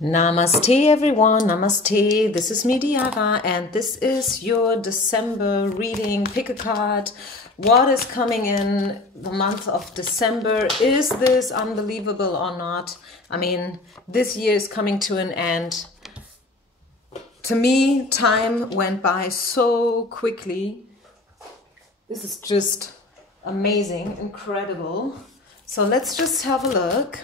Namaste everyone, namaste. This is me, Diara, and this is your December reading. Pick a card. What is coming in the month of December? Is this unbelievable or not? I mean, this year is coming to an end. To me, time went by so quickly. This is just amazing, incredible. So let's just have a look.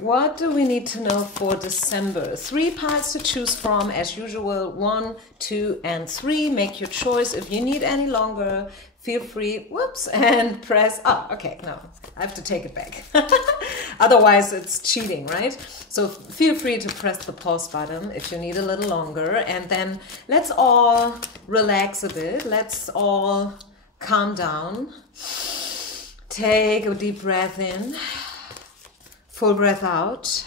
What do we need to know for December? 3 piles to choose from, as usual. 1, 2, and 3. Make your choice. If you need any longer, feel free, whoops, and press. Oh, okay, no, I have to take it back. Otherwise, it's cheating, right? So feel free to press the pause button if you need a little longer. And then let's all relax a bit. Let's all calm down. Take a deep breath in. Full breath out,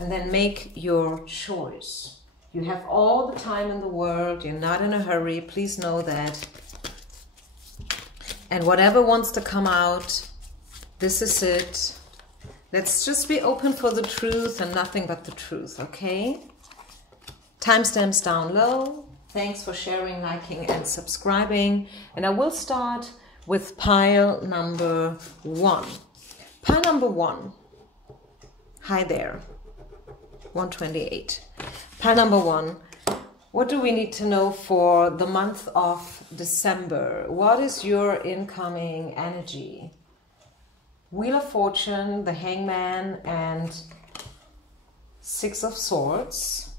and then make your choice. You have all the time in the world. You're not in a hurry. Please know that. And whatever wants to come out, this is it. Let's just be open for the truth and nothing but the truth, okay? Timestamps down low. Thanks for sharing, liking, and subscribing. And I will start with pile number 1. Pile number 1, hi there, 128. Pile number 1, what do we need to know for the month of December? What is your incoming energy? Wheel of Fortune, the Hangman, and 6 of Swords,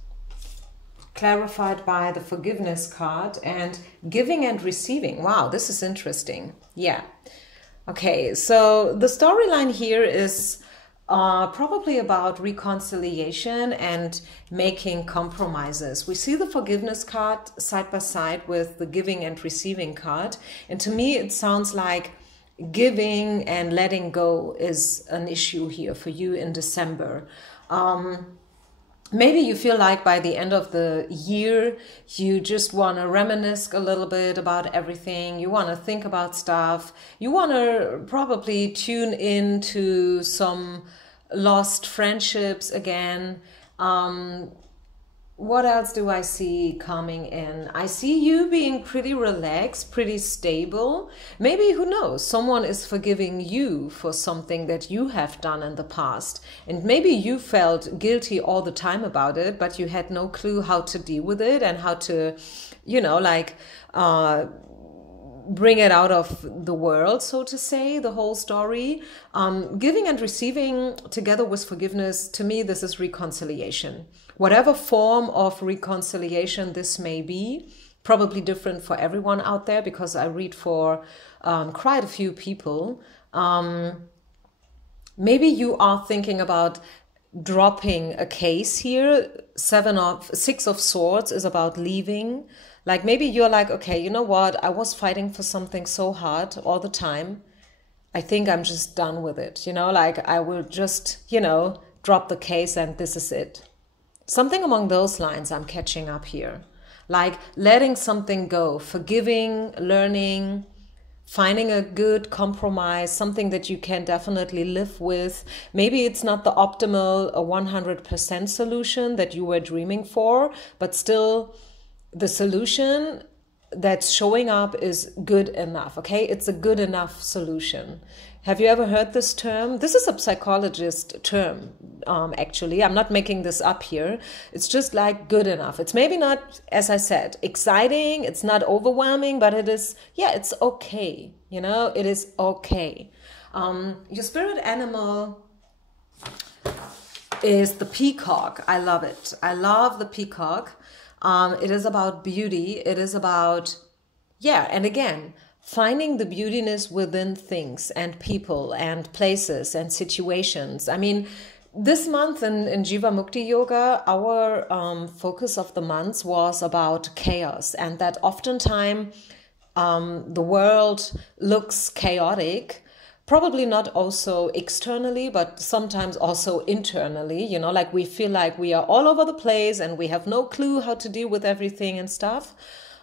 clarified by the Forgiveness card, and giving and receiving. Wow, this is interesting. Yeah. Okay, so the storyline here is probably about reconciliation and making compromises. We see the Forgiveness card side by side with the Giving and Receiving card. And to me, it sounds like giving and letting go is an issue here for you in December. Maybe you feel like by the end of the year, you just want to reminisce a little bit about everything. You want to think about stuff. You want to probably tune in to some lost friendships again. What else do I see coming in? I see you being pretty relaxed, pretty stable. Maybe, who knows, someone is forgiving you for something that you have done in the past. And maybe you felt guilty all the time about it, but you had no clue how to deal with it and how to, you know, like, bring it out of the world, so to say, the whole story. Giving and receiving together with forgiveness, to me, this is reconciliation. Whatever form of reconciliation this may be, probably different for everyone out there, because I read for quite a few people. Maybe you are thinking about dropping a case here. 6 of Swords is about leaving. Like, maybe you're like, okay, you know what? I was fighting for something so hard all the time. I think I'm just done with it. You know, like, I will just, you know, drop the case and this is it. Something along those lines I'm catching up here. Like letting something go, forgiving, learning, finding a good compromise, something that you can definitely live with. Maybe it's not the optimal, a 100% solution that you were dreaming for, but still the solution that's showing up is good enough, okay? It's a good enough solution. Have you ever heard this term? This is a psychologist term, actually. I'm not making this up here. It's just like good enough. It's maybe not, as I said, exciting. It's not overwhelming, but it is, yeah, it's okay. You know, it is okay. Your spirit animal is the peacock. I love it. I love the peacock. It is about beauty. It is about, yeah, and again, finding the beautiness within things and people and places and situations. I mean, this month in Jiva Mukti Yoga, our focus of the month was about chaos, and that oftentimes the world looks chaotic. Probably not also externally, but sometimes also internally, you know, like we feel like we are all over the place and we have no clue how to deal with everything and stuff.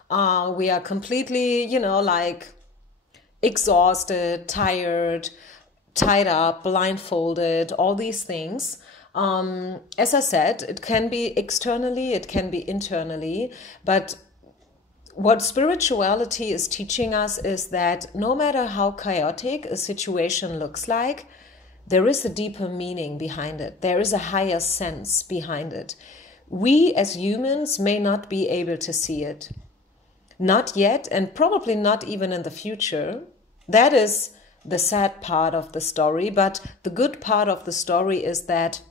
We are completely, you know, like exhausted, tired, tied up, blindfolded, all these things. As I said, it can be externally, it can be internally, but what spirituality is teaching us is that no matter how chaotic a situation looks like, there is a deeper meaning behind it. There is a higher sense behind it. We as humans may not be able to see it. Not yet, and probably not even in the future. That is the sad part of the story, but the good part of the story is that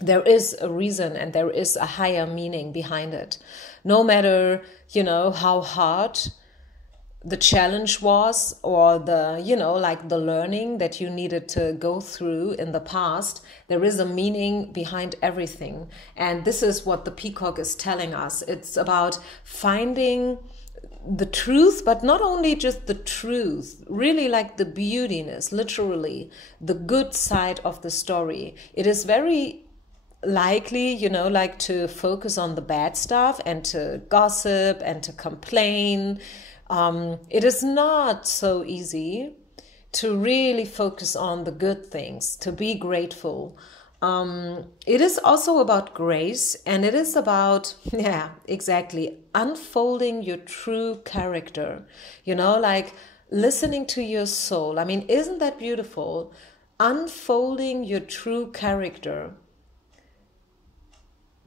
there is a reason and there is a higher meaning behind it. No matter, how hard the challenge was, or the, like the learning that you needed to go through in the past, there is a meaning behind everything. And this is what the peacock is telling us. It's about finding the truth, but not only just the truth, really like the beautiness, literally the good side of the story. It is very likely, like to focus on the bad stuff and to gossip and to complain. It is not so easy to really focus on the good things, to be grateful. It is also about grace, and it is about, exactly, unfolding your true character, like listening to your soul. I mean, isn't that beautiful? Unfolding your true character.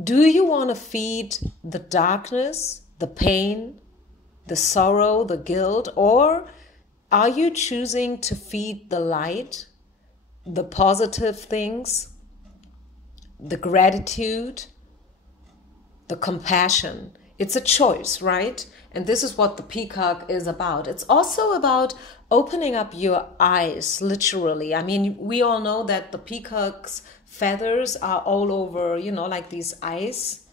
Do you want to feed the darkness, the pain, the sorrow, the guilt, or are you choosing to feed the light, the positive things, the gratitude, the compassion? It's a choice, right? And this is what the peacock is about. It's also about opening up your eyes, literally. I mean, we all know that the peacock's feathers are all over, like these eyes.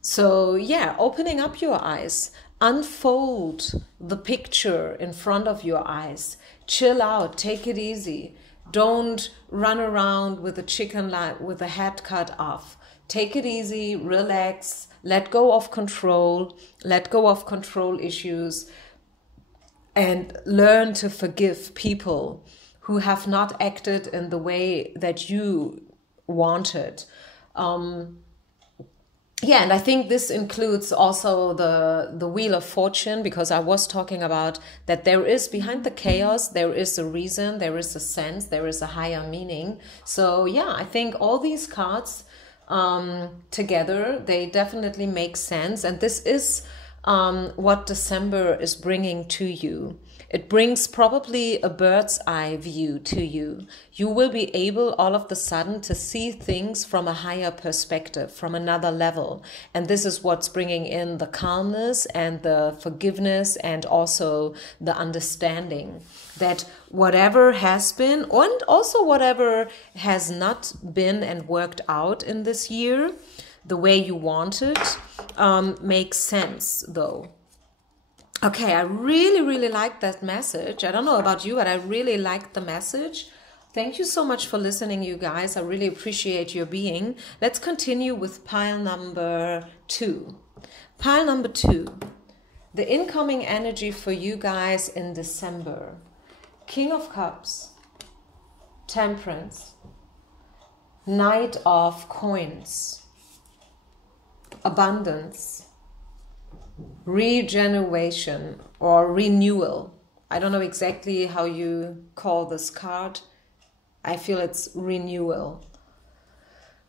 So yeah, opening up your eyes, unfold the picture in front of your eyes, chill out, take it easy. Don't run around with a chicken with a head cut off. Take it easy, relax, let go of control issues, and learn to forgive people who have not acted in the way that you wanted. And I think this includes also the Wheel of Fortune, because I was talking about that there is behind the chaos, there is a reason, there is a sense, there is a higher meaning. So I think all these cards together, they definitely make sense. And this is what December is bringing to you. It brings probably a bird's eye view to you. You will be able all of a sudden to see things from a higher perspective, from another level. And this is what's bringing in the calmness and the forgiveness and also the understanding that whatever has been and also whatever has not been and worked out in this year, the way you wanted, makes sense though. Okay, I really, really like that message. I don't know about you, but I really like the message. Thank you so much for listening, you guys. I really appreciate your being. Let's continue with pile number 2. Pile number 2. The incoming energy for you guys in December. King of Cups. Temperance. Knight of Coins. Abundance. Regeneration or renewal. I don't know exactly how you call this card. I feel it's renewal.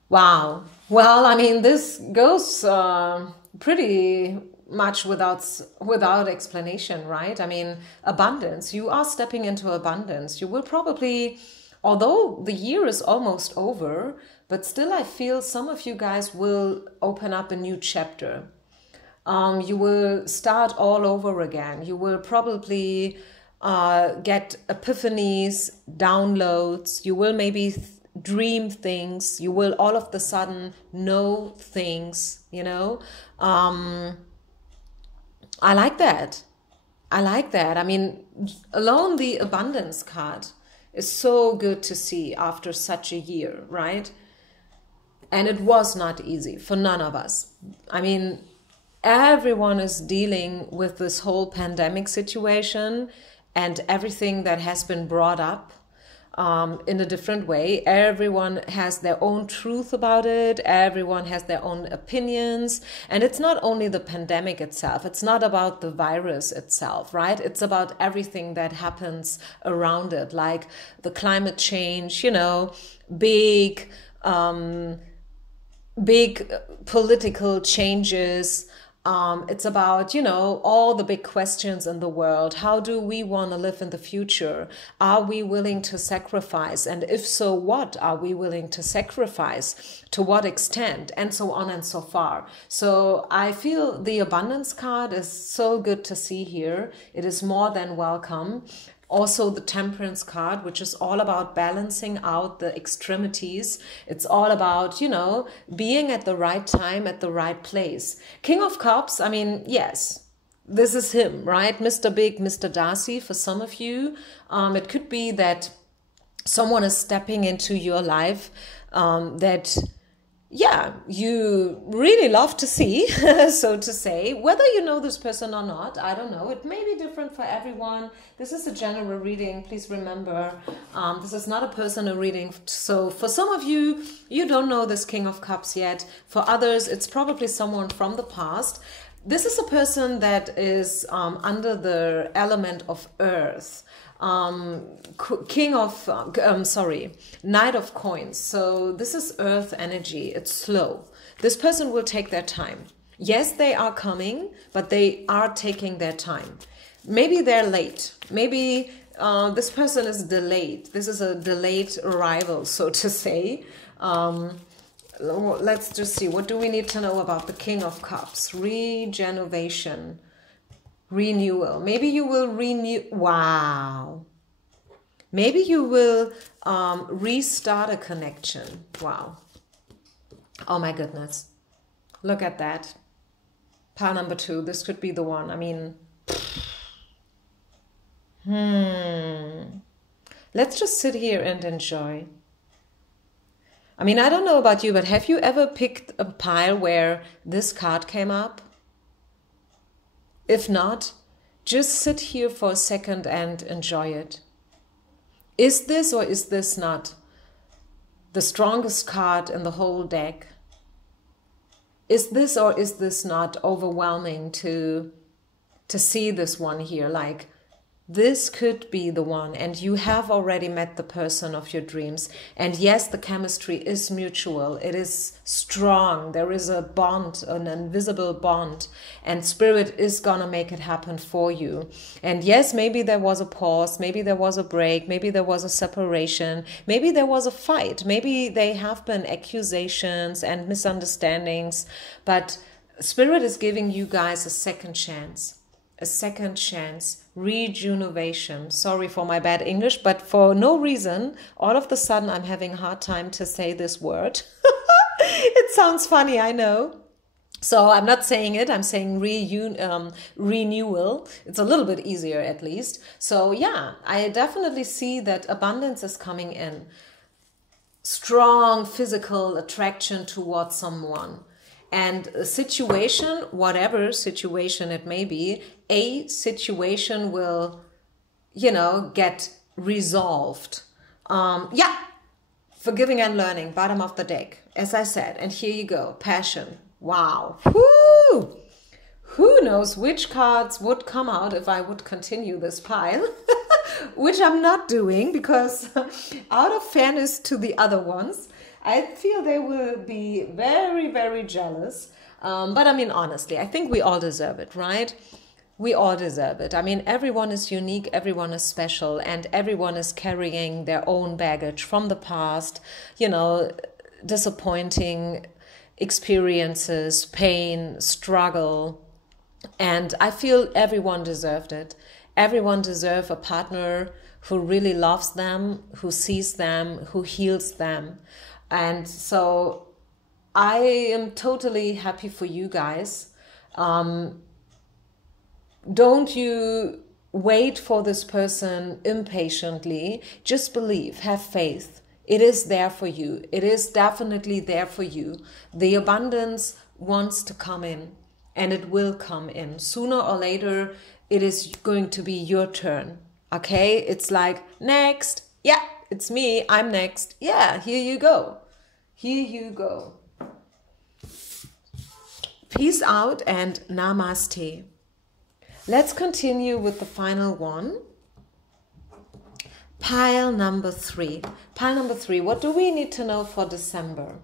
Wow. Well, I mean, this goes pretty much without explanation, right? I mean, abundance. You are stepping into abundance. You will probably, although the year is almost over, but still I feel some of you guys will open up a new chapter. You will start all over again. You will probably get epiphanies, downloads. You will maybe dream things. You will all of a sudden know things, I like that. I mean, alone the abundance card is so good to see after such a year, right? And it was not easy for none of us. I mean, everyone is dealing with this whole pandemic situation and everything that has been brought up. in a different way. Everyone has their own truth about it. Everyone has their own opinions. And it's not only the pandemic itself. It's not about the virus itself, right? It's about everything that happens around it, like the climate change, you know, big political changes. It's about, you know, all the big questions in the world. How do we want to live in the future? Are we willing to sacrifice? And if so, what are we willing to sacrifice? To what extent? And so on and so far. So I feel the abundance card is so good to see here. It is more than welcome. Also the temperance card, which is all about balancing out the extremities. It's all about, you know, being at the right time, at the right place. King of Cups, I mean, yes, this is him, right? Mr. Big, Mr. Darcy, for some of you. It could be that someone is stepping into your life that, yeah, you really love to see, so to say. Whether you know this person or not, I don't know. It may be different for everyone. This is a general reading. Please remember, this is not a personal reading. So for some of you, you don't know this King of Cups yet. For others, it's probably someone from the past. This is a person that is under the element of earth. Knight of Coins. So this is earth energy. It's slow. This person will take their time. Yes, they are coming, but they are taking their time. Maybe they're late. Maybe this person is delayed. This is a delayed arrival, so to say. Let's just see. What do we need to know about the King of Cups? Regeneration. Renewal. Maybe you will renew. Wow. Maybe you will restart a connection. Wow. Oh my goodness. Look at that. Pile number 2. This could be the one. I mean, let's just sit here and enjoy. I mean, I don't know about you, but have you ever picked a pile where this card came up? If not, just sit here for a second and enjoy it. Is this or is this not the strongest card in the whole deck? Is this or is this not overwhelming to see this one here? Like, this could be the one, and you have already met the person of your dreams. And yes, the chemistry is mutual. It is strong. There is a bond, an invisible bond, and spirit is gonna make it happen for you. And yes, maybe there was a pause, maybe there was a break, maybe there was a separation, maybe there was a fight, maybe they have been accusations and misunderstandings, but spirit is giving you guys a second chance. A second chance, rejuvenation. Sorry for my bad English, but for no reason, all of a sudden I'm having a hard time to say this word. It sounds funny, I know. So I'm not saying it, I'm saying renewal. It's a little bit easier at least. So yeah, I definitely see that abundance is coming in. Strong physical attraction towards someone. And a situation, whatever situation it may be, a situation will, you know, get resolved. Yeah, forgiving and learning, bottom of the deck, as I said. And here you go, passion. Wow. Woo! Who knows which cards would come out if I would continue this pile, which I'm not doing because out of fairness to the other ones, I feel they will be very, very jealous. But I mean, honestly, I think we all deserve it, right? We all deserve it. I mean, everyone is unique, everyone is special, and everyone is carrying their own baggage from the past, you know, disappointing experiences, pain, struggle. And I feel everyone deserved it. Everyone deserves a partner who really loves them, who sees them, who heals them. And so I am totally happy for you guys. Don't you wait for this person impatiently. Just believe, have faith. It is there for you. It is definitely there for you. The abundance wants to come in, and it will come in. Sooner or later, it is going to be your turn. Okay? It's like, next. Yeah, it's me. I'm next. Yeah, here you go. Here you go. Peace out and namaste. Let's continue with the final one. Pile number 3. Pile number 3. What do we need to know for December?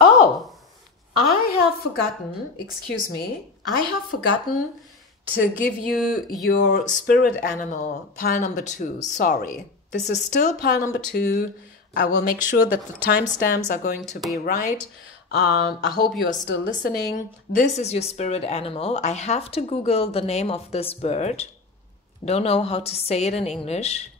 Oh, I have forgotten to give you your spirit animal, pile number 2. Sorry. This is still pile number 2. I will make sure that the timestamps are going to be right. I hope you are still listening. This is your spirit animal. I have to Google the name of this bird. Don't know how to say it in English.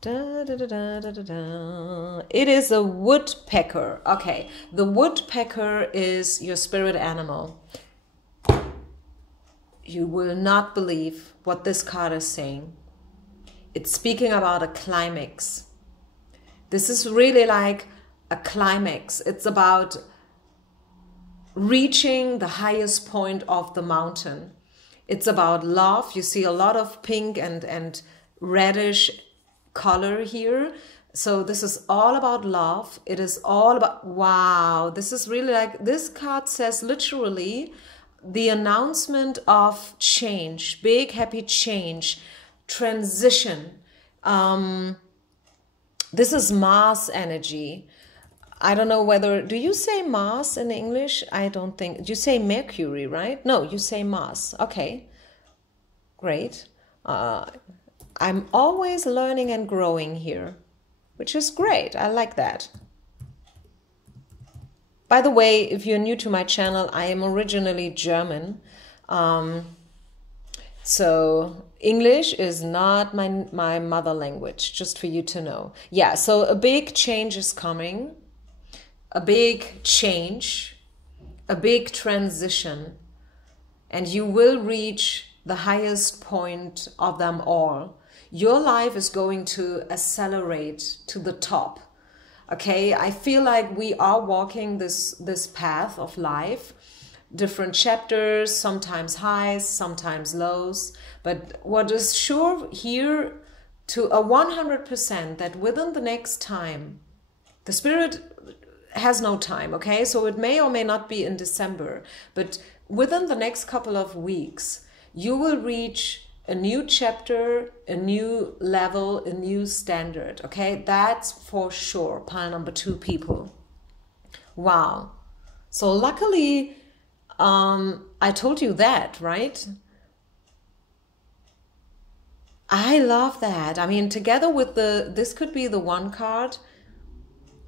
Da, da, da, da, da, da. It is a woodpecker. Okay, the woodpecker is your spirit animal. You will not believe what this card is saying. It's speaking about a climax. This is really like a climax. It's about reaching the highest point of the mountain. It's about love. You see a lot of pink and reddish color here. So this is all about love. It is all about, wow, this is really like, this card says literally the announcement of change, big happy change, transition. This is Mars energy. I don't know whether, do you say Mars in English? I don't think, you say Mercury, right? No, you say Mars. Okay, great. I'm always learning and growing here, which is great. I like that. By the way, if you're new to my channel, I am originally German. So English is not my mother language, just for you to know. Yeah, so a big change is coming. A big change, a big transition, and you will reach the highest point of them all. Your life is going to accelerate to the top. Okay, I feel like we are walking this path of life, different chapters, sometimes highs, sometimes lows. But what is sure here to a 100% that within the next time, the spirit has no time, okay? So it may or may not be in December, but within the next couple of weeks, you will reach a new chapter, a new level, a new standard, okay? That's for sure, pile number 2 people. Wow. So luckily, I told you that, right? I love that. I mean, together with this could be the 1 card,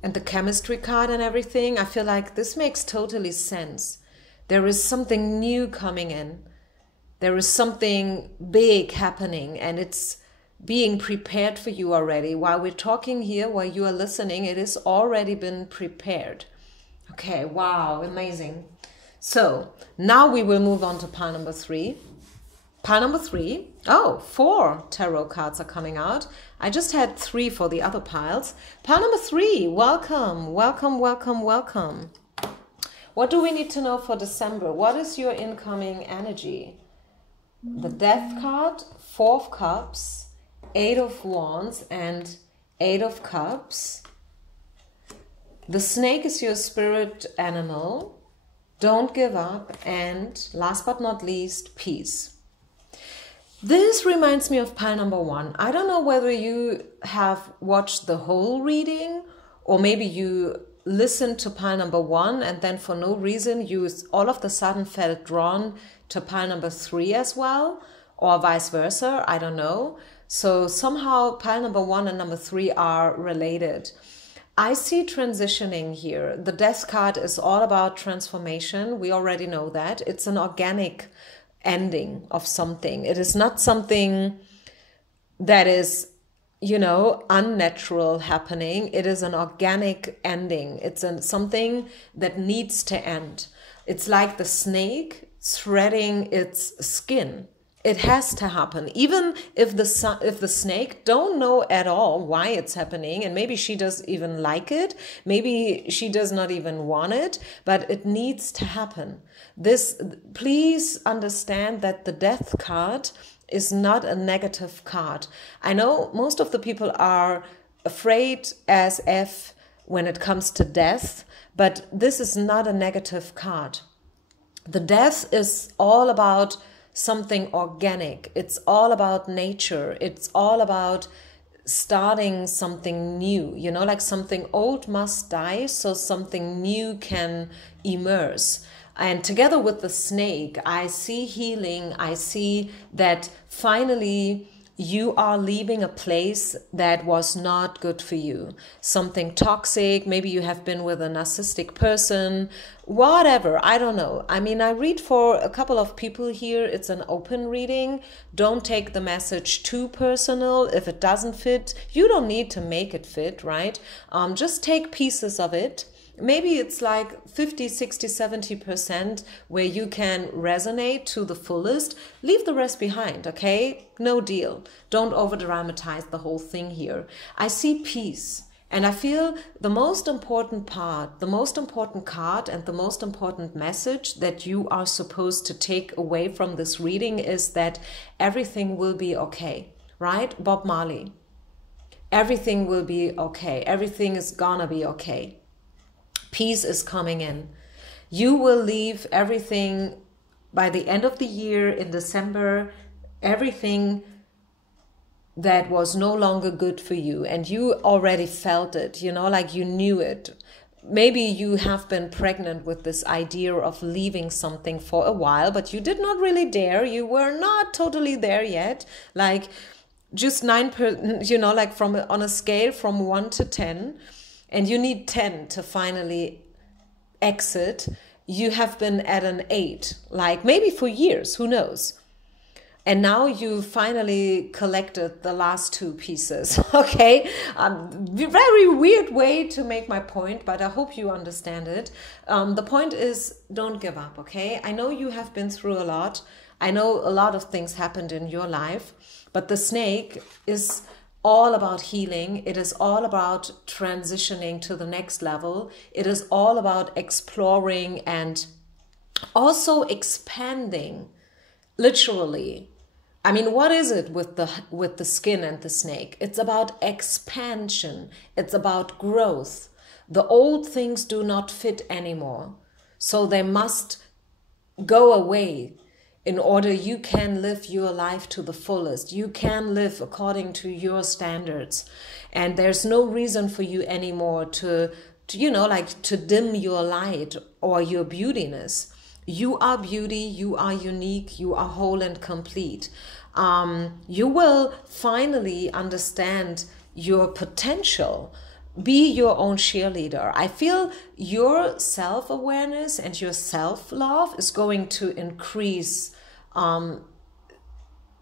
and the chemistry card and everything, I feel like this makes totally sense. There is something new coming in. There is something big happening, and it's being prepared for you already. While we're talking here, while you are listening, it has already been prepared. Okay, wow, amazing. So now we will move on to pile number 3. Pile number 3. Oh, 4 tarot cards are coming out. I just had 3 for the other piles. Pile number 3, welcome, welcome, welcome, welcome. What do we need to know for December? What is your incoming energy? The Death card, 4 of Cups, 8 of Wands, and 8 of Cups. The snake is your spirit animal. Don't give up. And last but not least, peace. This reminds me of pile number 1. I don't know whether you have watched the whole reading, or maybe you listened to pile number 1 and then for no reason you all of a sudden felt drawn to pile number 3 as well, or vice versa. I don't know. So somehow pile number 1 and number 3 are related. I see transitioning here. The Death card is all about transformation. We already know that. It's an organic ending of something. It is not something that is, you know, unnatural happening. It is an organic ending. It's something that needs to end. It's like the snake threading its skin. It has to happen, even if the snake don't know at all why it's happening, and maybe she does even like it, maybe she does not even want it, but it needs to happen. Please understand that the Death card is not a negative card. I know most of the people are afraid as if when it comes to death, but this is not a negative card. The death is all about something organic. It's all about nature. It's all about starting something new, you know, like something old must die so something new can emerge. And together with the snake, I see healing. I see that finally you are leaving a place that was not good for you. Something toxic. Maybe you have been with a narcissistic person, whatever. I don't know. I mean, I read for a couple of people here. It's an open reading. Don't take the message too personal. If it doesn't fit, you don't need to make it fit, right? Just take pieces of it. Maybe it's like 50, 60, 70% where you can resonate to the fullest. Leave the rest behind, okay? No deal. Don't over-dramatize the whole thing here. I see peace. And I feel the most important part, the most important card and the most important message that you are supposed to take away from this reading is that everything will be okay, right? Bob Marley. Everything will be okay. Everything is gonna be okay. Peace is coming in. You will leave everything by the end of the year in December, everything that was no longer good for you. And you already felt it, you know, like you knew it. Maybe you have been pregnant with this idea of leaving something for a while, but you did not really dare. You were not totally there yet. Like just 9%, you know, like on a scale from 1 to 10. And you need 10 to finally exit. You have been at an 8, like maybe for years, who knows? And now you finally collected the last 2 pieces, okay? Very weird way to make my point, but I hope you understand it. The point is, don't give up, okay? I know you have been through a lot. I know a lot of things happened in your life, but the snake is all about healing. It is all about transitioning to the next level. It is all about exploring and also expanding, literally. I mean, what is it with the skin and the snake? It's about expansion. It's about growth. The old things do not fit anymore, so they must go away. In order you can live your life to the fullest. You can live according to your standards. And there's no reason for you anymore to you know, like to dim your light or your beautiness. You are beauty, you are unique, you are whole and complete. You will finally understand your potential. Be your own cheerleader. I feel your self-awareness and your self-love is going to increase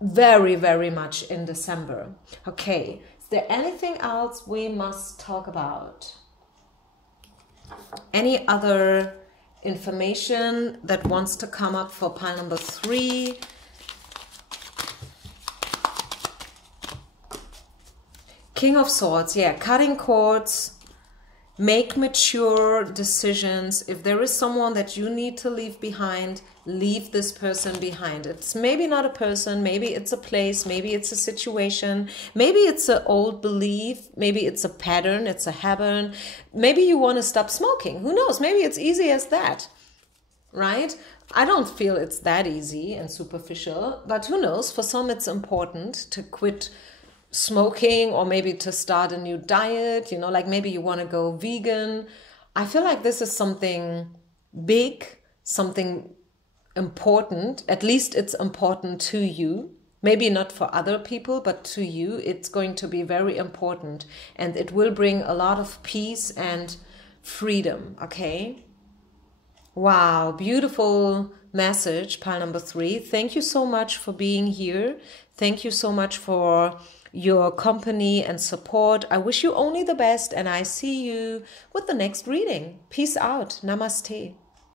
very, very much in December. Okay, is there anything else we must talk about? Any other information that wants to come up for pile number 3? King of Swords, yeah, cutting cords, make mature decisions. If there is someone that you need to leave behind, leave this person behind. It's maybe not a person, maybe it's a place, maybe it's a situation, maybe it's an old belief, maybe it's a pattern, it's a habit. Maybe you want to stop smoking. Who knows? Maybe it's easy as that, right? I don't feel it's that easy and superficial, but who knows? For some, it's important to quit smoking or maybe to start a new diet, you know, like maybe you want to go vegan. I feel like this is something big, something important. At least it's important to you. Maybe not for other people, but to you, it's going to be very important. And it will bring a lot of peace and freedom, okay? Wow, beautiful message, pile number 3. Thank you so much for being here. Thank you so much for your company and support. I wish you only the best, and I see you with the next reading. Peace out. Namaste.